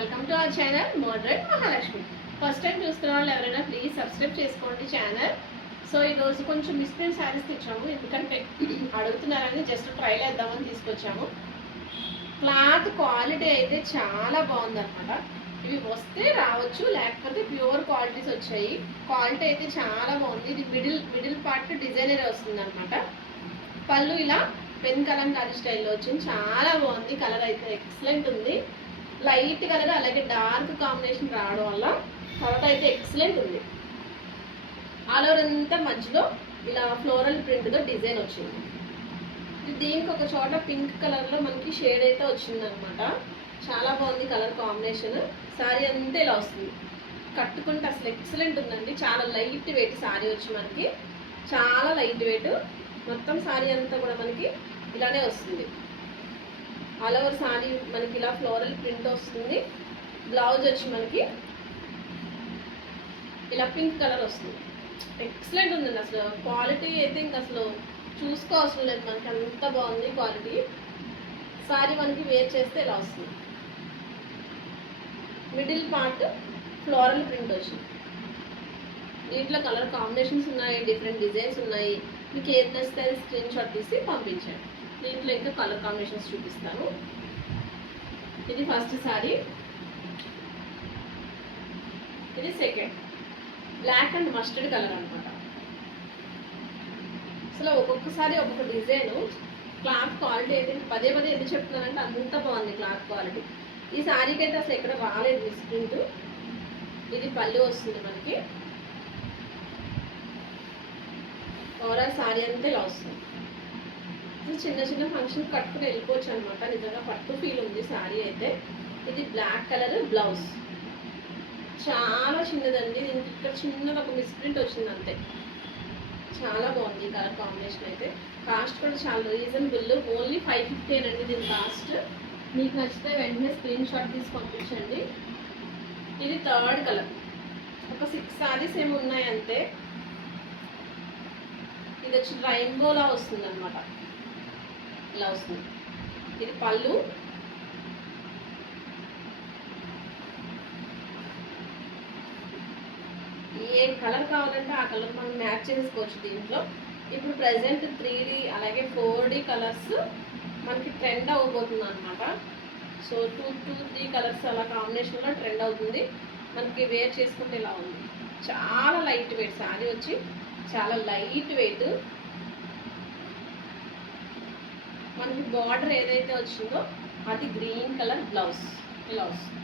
Welcome to our channel modern Mahalakshmi. First time చూస్తున్న వాళ్ళు ఎవరైనా ప్లీజ్ సబ్స్క్రైబ్ చేసుకోండి ఛానల్. సో ఈరోజు కొంచెం మిస్ప్రింట్ శారీస్ తెచ్చాము, ఎందుకంటే అడుగుతున్నారని జస్ట్ ట్రైల్ వేద్దామని తీసుకొచ్చాము. క్లాత్ క్వాలిటీ అయితే చాలా బాగుందన్నమాట. ఇవి వస్తే రావచ్చు, లేకపోతే ప్యూర్ క్వాలిటీస్ వచ్చాయి. క్వాలిటీ అయితే చాలా బాగుంది. ఇది మిడిల్ పార్ట్ డిజైనర్ వస్తుంది అనమాట. పళ్ళు ఇలా పెన్ కలంకారీ స్టైల్లో వచ్చింది, చాలా బాగుంది. కలర్ అయితే ఎక్సలెంట్ ఉంది. లైట్ కలర్ అలాగే డార్క్ కాంబినేషన్ రావడం వల్ల కలర్ అయితే ఎక్సలెంట్ ఉంది. ఆల్ ఓవర్ అంతా మధ్యలో ఇలా ఫ్లోరల్ ప్రింట్తో డిజైన్ వచ్చింది. దీనికి ఒక చోట పింక్ కలర్లో మనకి షేడ్ అయితే వచ్చింది అనమాట. చాలా బాగుంది కలర్ కాంబినేషన్. శారీ అంతా ఇలా వస్తుంది, కట్టుకుంటే అసలు ఎక్సలెంట్ ఉందండి. చాలా లైట్ వెయిట్ శారీ వచ్చి మనకి, చాలా లైట్ వెయిట్. మొత్తం శారీ అంతా కూడా మనకి ఇలానే వస్తుంది. ఆల్ ఓవర్ శారీ మనకి ఇలా ఫ్లోరల్ ప్రింట్ వస్తుంది. బ్లౌజ్ వచ్చి మనకి ఇలా పింక్ కలర్ వస్తుంది. ఎక్సలెంట్ ఉందండి. అసలు క్వాలిటీ అయితే ఇంక అసలు చూసుకోవాల్సిన లేదు, మనకి అంత బాగుంది క్వాలిటీ. శారీ మనకి వేర్ చేస్తే ఇలా వస్తుంది. మిడిల్ పార్ట్ ఫ్లోరల్ ప్రింట్ వచ్చింది. దీంట్లో కలర్ కాంబినేషన్స్ ఉన్నాయి, డిఫరెంట్ డిజైన్స్ ఉన్నాయి. మీకు ఏది నచ్చితే అది స్క్రీన్ షాట్ తీసి పంపించండి. దీంట్లో ఇంకా కలర్ కాంబినేషన్స్ చూపిస్తాను. ఇది ఫస్ట్ శారీ, ఇది second. Black and mustard colour అనమాట. అసలు ఒక్కొక్కసారి ఒక్కొక్క డిజైన్. క్లాత్ క్వాలిటీ అయితే పదే ఎందుకు చెప్తున్నానంటే అంత బాగుంది క్లాత్ క్వాలిటీ. ఈ శారీకి అయితే అసలు ఎక్కడ రాలేదు మిస్ప్రింట్. ఇది పళ్ళు వస్తుంది మనకి. ఓవరాల్ శారీ అంతా ఇలా వస్తుంది. చిన్న చిన్న ఫంక్షన్ కట్టుకుని వెళ్ళిపోవచ్చు అనమాట. నిజంగా పట్టు ఫీల్ ఉంది శారీ అయితే. ఇది బ్లాక్ కలర్ బ్లౌజ్, చాలా చిన్నదండి. దీనికి ఇక్కడ చిన్నది ఒక మిస్ప్రింట్ వచ్చింది అంతే. చాలా బాగుంది ఈ కలర్ కాంబినేషన్ అయితే. కాస్ట్ కూడా చాలా రీజనబుల్, ఓన్లీ 550 అండి దీని కాస్ట్. మీకు నచ్చితే వెంటనే స్క్రీన్ షాట్ తీసి పంపించండి. ఇది థర్డ్ కలర్. ఒక 6 శారీస్ ఏమి ఉన్నాయి అంతే. ఇది వచ్చి రైన్బోలా వస్తుంది అనమాట, ఇలా వస్తుంది. ఇది పళ్ళు, ఏ కలర్ కావాలంటే ఆ కలర్ మనం మ్యాచ్ చేసుకోవచ్చు దీంట్లో. ఇప్పుడు ప్రజెంట్ 3D అలాగే 4D కలర్స్ మనకి ట్రెండ్ అవ్వబోతుంది అనమాట. సో 2-3 కలర్స్ అలా కాంబినేషన్లో ట్రెండ్ అవుతుంది. మనకి వేర్ చేసుకుంటే ఇలా ఉంది. చాలా లైట్ వెయిట్ శారీ వచ్చి, చాలా లైట్ వెయిట్. మనకి బార్డర్ ఏదైతే వచ్చిందో అది గ్రీన్ కలర్ బ్లౌజ్ ఇలా వస్తుంది.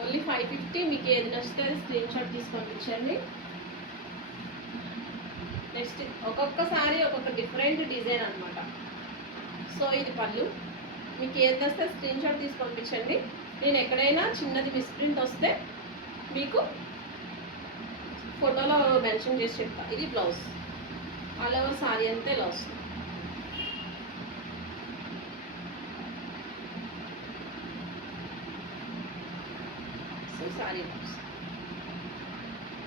ఓన్లీ 550. మీకు ఏది నచ్చితే అది స్క్రీన్ షాట్ తీసి పంపించండి. నెక్స్ట్ ఒక్కొక్కసారి ఒక్కొక్క డిఫరెంట్ డిజైన్ అనమాట. సో ఇది పళ్ళు. మీకు ఏది వస్తే స్క్రీన్ షాట్ తీసి పంపించండి. నేను ఎక్కడైనా చిన్నది మిస్ప్రింట్ వస్తే మీకు ఫోటోలో మెన్షన్ చేసి చెప్తాను. ఇది బ్లౌజ్. ఆల్ ఓవర్ శారీ అంతా ఇలా వస్తుంది. శారీ బ్లౌజ్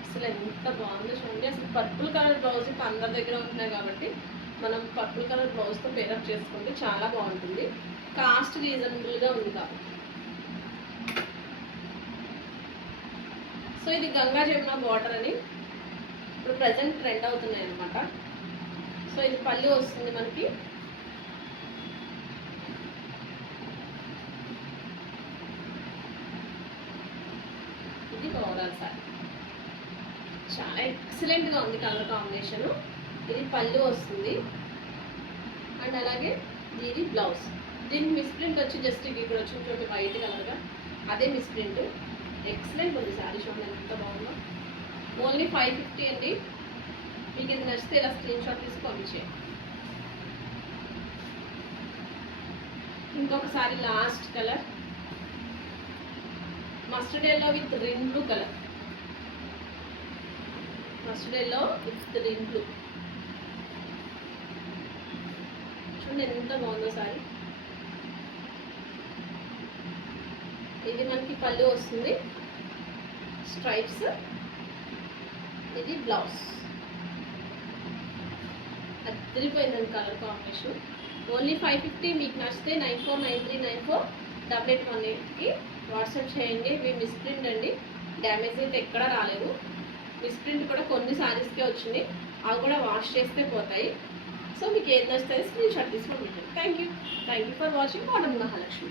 అసలు ఎంత బాగుందో చూడండి. అసలు పర్పుల్ కలర్ బ్లౌజ్ ఇప్పుడు అందరి దగ్గర ఉంటున్నాయి కాబట్టి మనం పర్పుల్ కలర్ బ్లౌజ్తో పేరప్ చేసుకుంటే చాలా బాగుంటుంది. కాస్ట్ రీజనబుల్గా ఉంది కాబట్టి. సో ఇది గంగా జమున బార్డర్ అని ఇప్పుడు ప్రజెంట్ ట్రెండ్ అవుతున్నాయి అన్నమాట. సో ఇది పళ్ళు వస్తుంది మనకి. ఇది ఓవరాల్ శారీ చాలా ఎక్సలెంట్గా ఉంది కలర్ కాంబినేషన్. ఇది పళ్ళు వస్తుంది అండ్ అలాగే ఇది బ్లౌజ్. దీనికి మిస్ప్రింట్ వచ్చి జస్ట్ ఇక్కడ వచ్చి చూడండి వైట్ కలర్గా, అదే మిస్ప్రింట్. ఎక్సలెంట్ ఉంది శారీ, చూడండి ఎంత బాగుందో. ఓన్లీ 550 అండి. మీకు ఇది నచ్చితే ఇలా స్క్రీన్ షాట్ తీసి పంపించేయండి. ఇంకొకసారి last colour mustard yellow with Rin blue colour. Mustard yellow with Rin blue. చూడండి ఎంత బాగుందో సారీ. ఇది మనకి పళ్ళు వస్తుంది, స్ట్రైప్స్. ఇది బ్లౌజ్. అదిరిపోయిందండి కలర్ కాంబినేషన్. ఓన్లీ 550. మీకు నచ్చితే 949394 8818కి వాట్సాప్ చేయండి. ఇవి మిస్ప్రింట్ అండి, డ్యామేజ్ అయితే ఎక్కడా రాలేదు. మిస్ప్రింట్ కూడా కొన్ని శారీస్కే వచ్చినాయి, అవి కూడా వాష్ చేస్తే పోతాయి. సో మీకు ఏది నచ్చితే స్క్రీన్ షాట్ తీసుకొని పెట్టండి. Thank you for watching modern Mahalakshmi.